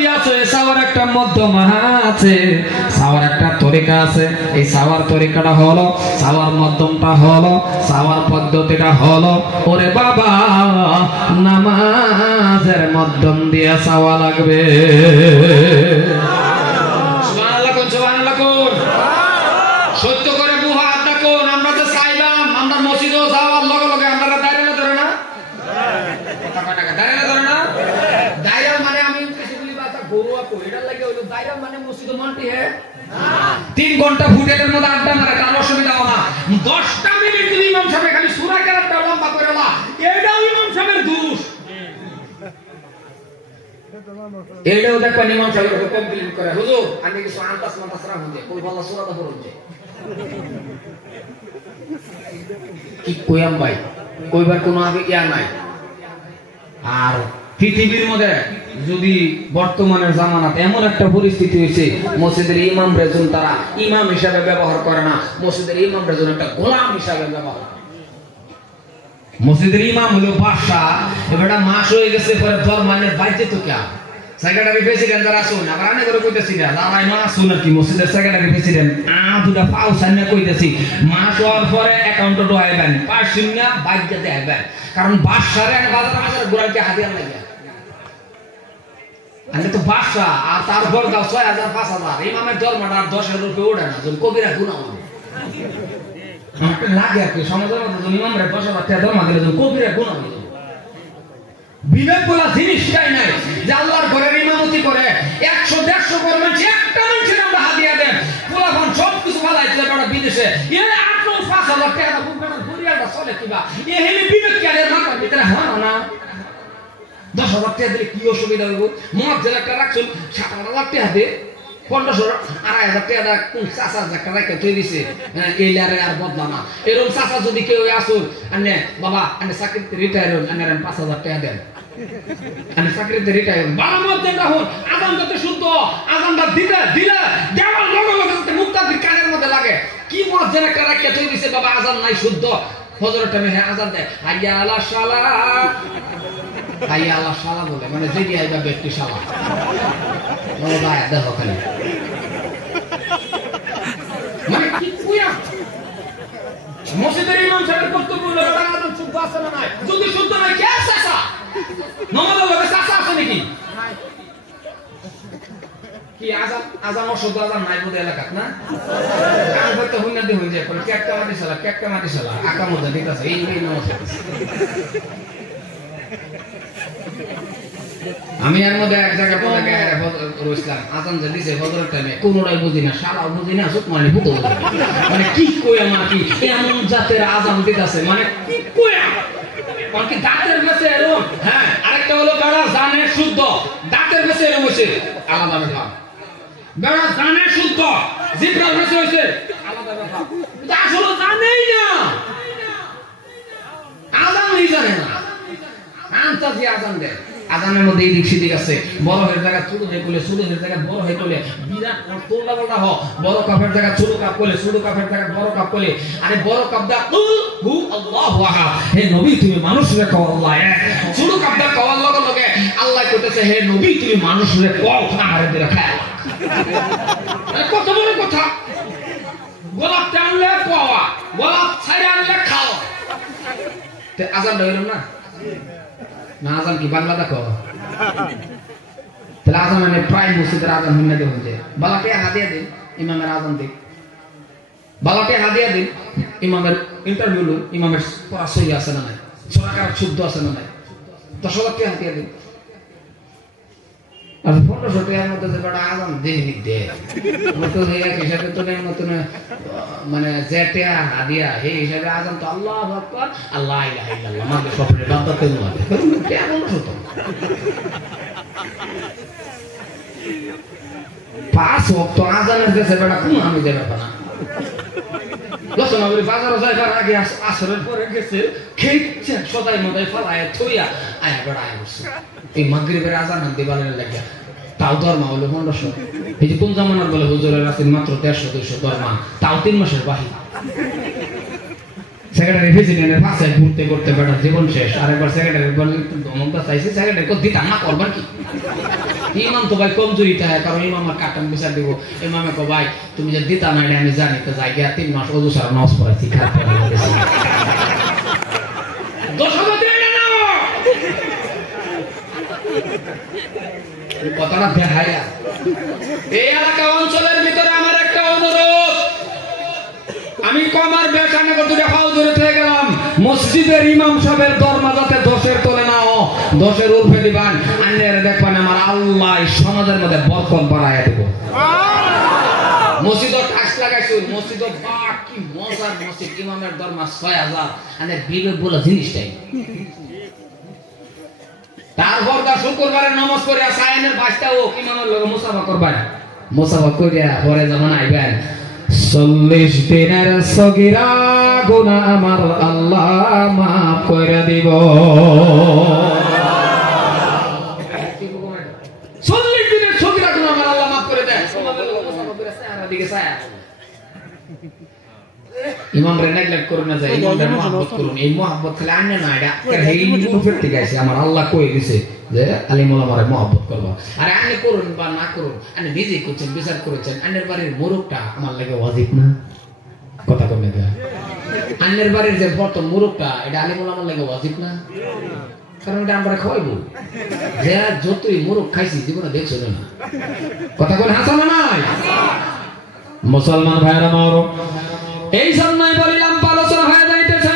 কি আছে চাওয়ার একটা মধ্যমা আছে, চাওয়ার একটা তরিকা আছে। এই চাওয়ার তরিকাটা হলো, চাওয়ার মাধ্যমটা হলো, চাওয়ার পদ্ধতিটা হলো, ওরে বাবা নামাজের মাধ্যম দিয়ে চাওয়া লাগবে। সুবহানাল্লাহ কোন, সুবহানাল্লাহ কোন, সত্য করে বুহা আড্ডা কোন। আমরা তো চাইলাম, আমরা মসজিদেও যাওয়ার লগে লগে আমরা দাঁড়িয়ে ধরে না, দাঁড়িয়ে ধরে না। দাঁড়িয়ে মানে আমি কিছুগুলি বাচ্চা গরুয়া কই, এটা লাগে হইলো দাঁড়িয়ে মানে মসজিদে মানটি হে 3 ঘন্টা ফুটের মধ্যে আড্ডা মারা কার অসুবিধা হয় না। 10টা মিনিট তুমি ইমাম সাহেব খালি সূরা কেরাতটা লম্বা করে লা, এটাও ইমাম সাহেবের দোষ। এটাও দেখো ইমাম সাহেব কমপ্লেইন করে, হুজুর আমি কিছু আন্তাস মাতাসরা হইছে কই ভালো সূরাটা পড়ছে কি কইয়াম ভাই, কইবার কোনো আগে ইয়া নাই। আর পৃথিবীর মধ্যে যদি বর্তমানের জামানাতে এমন একটা পরিস্থিতি হয়েছে, মসজিদের ইমাম রেজন তারা ইমাম হিসাবে ব্যবহার করে না, মসজিদের ইমাম রেজন একটা গোলাম হিসাবে ব্যবহার করে। মসজিদের ইমাম হলো বাদশা, এবারটা মাস হয়ে গেছে পরে ফরমানের বাইতে তো কে সেক্রেটারি প্রেসিডেন্ট যারা আসুন, আবার আনে করে কইতেছি না দাঁড়াই মাস শুন আর কি মসজিদের সেক্রেটারি প্রেসিডেন্ট দুটা পাও সামনে কইতেছি মাস হওয়ার পরে অ্যাকাউন্টে ঢোয়াইবেন 5 বাইতে আইবেন, কারণ বাদশারে বাজার বাজার গোরাকে হাতিয়ার লাগে আনে তো বাদশা। আর তারপর দাও 6000 5000 ইমামের দরমাটা 10,000 রুপি ওঠে না, যখন কবিরা গুনাহ হবে লাগে আর কি সমাজের মধ্যে যখন ইমামরে 10,000 টাকা দরমা দিলে যখন কবিরা গুনাহ হবে। বিবেক বলা জিনিসটাই নাই যে আল্লাহর ঘরের ইমামতি করে 100-150 করে মানুষ একটা মানুষের আমরা হাদিয়া দেন, পোলাপান সব কিছু ফালাইতে পারে বিদেশে, এ 8-5,000 টাকা বুকটা ঘুরিয়াটা চলে কিবা এ হেলে বিবেক কেয়ারের মাথার ভিতরে হয় না। 10,000 টাকা দিলে কি অসুবিধা হইব? মুয়াজ্জিন একটা রাখছেন 7,000 টাকা দে 1500-2,500 টাকা কোন চাচা একটা রেখে তুই দিছে এই লারে আর বদলা না। এরকম চাচা যদি কেউ আসুন আনে বাবা আনে চাকরিতে রিটায়ার হন আনে 5,000 টাকা দেন, আনে চাকরিতে রিটায়ার হন বাবা মধ্যে রাখুন আজান করতে শুদ্ধ আজানটা দিলে দেওয়ার লগে লগে মুক্তাদির কানের মধ্যে লাগে কি মুয়াজ্জিন একটা রেখে তুই দিছে বাবা আজান নাই শুদ্ধ ফজরের টাইমে হ্যাঁ আজান দেয় হাইয়া আলা সালাত হাইয়া আলা সালাত বলে মানে যেই আইবা ব্যক্তি সালাত ও ভাই দেখো খালি মানে কি কুয়া মসজিদের ইমাম সাহেবের বক্তব্য হলো আজান শুদ্ধ আছে না নাই, যদি শুদ্ধ নাই কে চাচা নমাজের লগে চাচা আছে নাকি কি আজান অশুদ্ধ আজান নাই বোধ এলাকাত না কারণ হয়তো হুন্না দিয়ে হয়ে যায় পরে কেকটা মাটি সালা আকা মধ্যে ঠিক আছে এই নামাজ আমি এর মধ্যে এক জায়গায় রইছিলাম আজান যে দিছে ফজরের টাইমে কোনোটাই বুঝি না সারাও বুঝি না সুত মানে ভূত মানে কি কই আমার কি এমন জাতের আজান দিতেছে মানে কি কই আমার কি দাঁতের কাছে এরকম হ্যাঁ আরেকটা হলো বেড়া জানে শুদ্ধ দাঁতের কাছে এরকম হইছে আলাদা ব্যাপার, বেড়া জানে শুদ্ধ জিব্রার কাছে হইছে আলাদা ব্যাপার, এটা আসলে জানেই না আজানই জানে না আন্তাজি আজান দেয়। আজানের মধ্যে এই দিক সেদিক আছে, বড় হয়ে জায়গা ছোট হয়ে করলে ছোট হয়ে জায়গা বড় হয়ে করলে বিরাট তোলা বলা হ বড় কাপের জায়গা ছোট কাপ করলে ছোট কাপের জায়গা বড় কাপ করলে আরে বড় কাপ দা কুল হু আল্লাহু আহাদ হে নবী তুমি মানুষরে কও আল্লাহ এক, ছোট কাপ দা কওয়ার লগে লগে আল্লাহ কইতেছে হে নবী তুমি মানুষরে কও আরে দিরা খায় কত বড় কথা, গোলাপ টানলে কোয়া গোলাপ ছাইরা আনলে খাও তে আজান হইল না না আজান কি বাংলা দেখো তাহলে আজান মানে প্রায় মসজিদের আজান হইনা দেব যে বালাকে হাদিয়া দিন ইমামের আজান দিন বালাকে হাদিয়া দিন ইমামের ইন্টারভিউ লো ইমামের পড়া সহি আছে না নাই সরকার শুদ্ধ আছে না নাই 10,000 টাকা হাদিয়া দিন আর 1500 টাকার মধ্যে যে বড় আজান দেনি দে মতো হয়ে হিসাবে তো নেই মত মানে যেটা হাদিয়া এই হিসাবে আজান তো আল্লাহু আকবার আল্লাহ ইলাহা ইল্লাল্লাহ মানে সবরে বান্দাতে নয় কেমন হতো 5 ওয়াক্ত আজানের কাছে বড় কোন আমি দেব না লসনাবরি বাজারে যাইবার আগে আসরের পরে গেছে খেইছে সদাই মদাই ফালায় থইয়া আয়া বড় আয়া বসে এই মাগরিবের আজান দিবার লাগে তাও দরমা হলো 1500 এই যে কোন জামানার বলে হুজুরের আছেন মাত্র 150-200 দরমা তাও 3 মাসের বাহির সেক্রেটারি প্রেসিডেন্টের পাশে ঘুরতে করতে বেটার জীবন শেষ আরেকবার সেক্রেটারি বলে ধমকটা চাইছে সেক্রেটারি কো দিতা না করবার কি ইমাম তো ভাই কমজোরি থাকে, কারণ ইমামের কাটান বিচার দিব। ইমামে কো ভাই তুমি যে দিতা না এটা আমি জানি, তো যাই গিয়া 3 মাস ওযু ছাড়া নামাজ পড়াইছি, কথাটা দেখাইয়া। এই এলাকা অঞ্চলের ভিতরে আমার একটা অনুরোধ, আমি কমার বেশানে কত দেখাও দূরে থেকে গেলাম, মসজিদের ইমাম সাহেবের দরমা যাতে 10-এর তোলে না ও 10-এর উর্ফে দিবান, আন্নের দেখবেন আমার আল্লাহ সমাজের মধ্যে বরকত বাড়ায় দেব। মসজিদে টাক্স লাগাইছো, মসজিদে বাহ কি মজার মসজিদ, ইমামের দরমা 6000, আন্নের বিবেক বলা জিনিসটাই। তারপর দা শুক্রবারে নামাজ পড়ে সায়েনের বাস্তাও ইমামের লগে মুসাফা করবেন, মুসাফা করিয়া পরে যখন আইবেন 40 দিনের সগীরা গুনাহ আমার আল্লাহ মাফ করে দিব। 40 দিনের সগীরা গুনাহ আমার আল্লাহ মাফ করে দেয়। ইমামের লগে মুসাফা করে সারা দিকে সায়া। ইমাম রে নেগলেক্ট করুন না, যায় ইমাম রে মহব্বত করুন। এই মহব্বত খালি আন্নে না, এটা হেই মুফের থেকে আছে, আমার আল্লাহ কই দিছে যে আলিম ওলামারে মহব্বত করব। আর আন্নে করুন বা না করুন, আন্নে নিজে করছেন, বিচার করেছেন, আন্নের বাড়ির মুরুকটা আমার লাগে ওয়াজিব না, কথা কম না। আন্নের বাড়ির যে প্রথম মুরুকটা এটা আলিম ওলামার লাগে ওয়াজিব না, কারণ এটা আমরা খাওয়াইবো। যে যতই মুরুক খাইছি জীবনে দেখছো না, কথা কোন হাসান নাই। মুসলমান ভাইরা আমার, এই জন্যই বলিলাম আলোচনা হয়ে যাইতেছে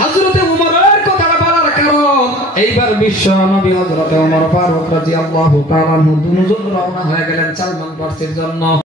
হযরতে উমরের কথাটা বলার কারণ, এইবার বিশ্ব নবী হযরতে উমর ফারুক রাদিয়াল্লাহু তাআলা আনহু দুজন রওনা হয়ে গেলেন সালমান ফার্সির জন্য।